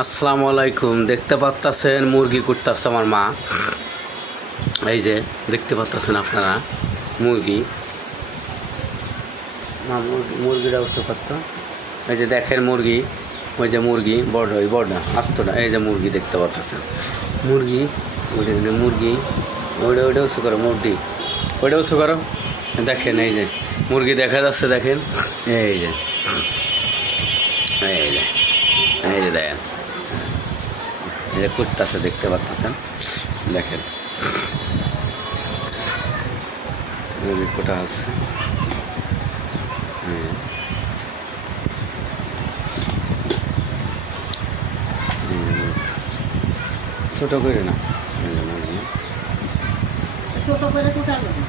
আসসালামু আলাইকুম। দেখতে পাচ্ছেন মুরগি করতেছে আমার মা। এই যে দেখতে পাচ্ছেন আপনারা মুরগি, মা মুরগিটা উৎসব করতো। এই যে দেখেন মুরগি, ওই যে মুরগি বড় ওই বড় আস্তটা, এই যে মুরগি দেখতে পাচ্ছেন মুরগি, ওইটা মুরগি, ওইটা উৎসব করো মুরগি, ওইটা উৎসব করো। দেখেন এই যে মুরগি দেখা যাচ্ছে, দেখেন এই যে এই যে এই যে দেখেন এই যে করতেছে, দেখতে পাচ্ছেন। দেখেন মুরগি কোটা আছে, ছোটো করে না ছোট করে কোটা যাবে।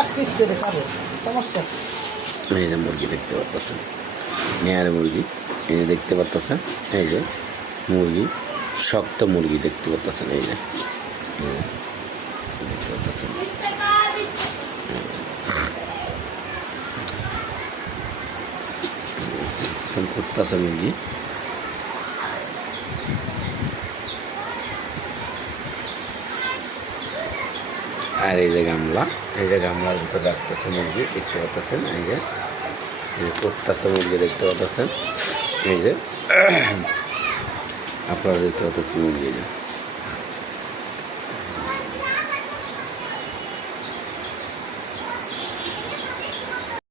এক পিস করে খাবে, সমস্যা। এই যে মুরগি দেখতে পাচ্ছেন, নেয়ার মুরগি, এই যে দেখতে পাচ্ছেন। এই যে মুরগি, শক্ত মুরগি দেখতে পাচ্ছেন। এই যে দেখতে পাচ্ছেন, করতেছে মুরগি। আর এই যে গামলা, এই যে গামলার ভিতরে রাখতেছে মুরগি, দেখতে পাচ্ছেন। এই যে করতেছে মুরগি দেখতে পাচ্ছেন। এই যে আপনারা দেখতে পাচ্ছেন মুরগি।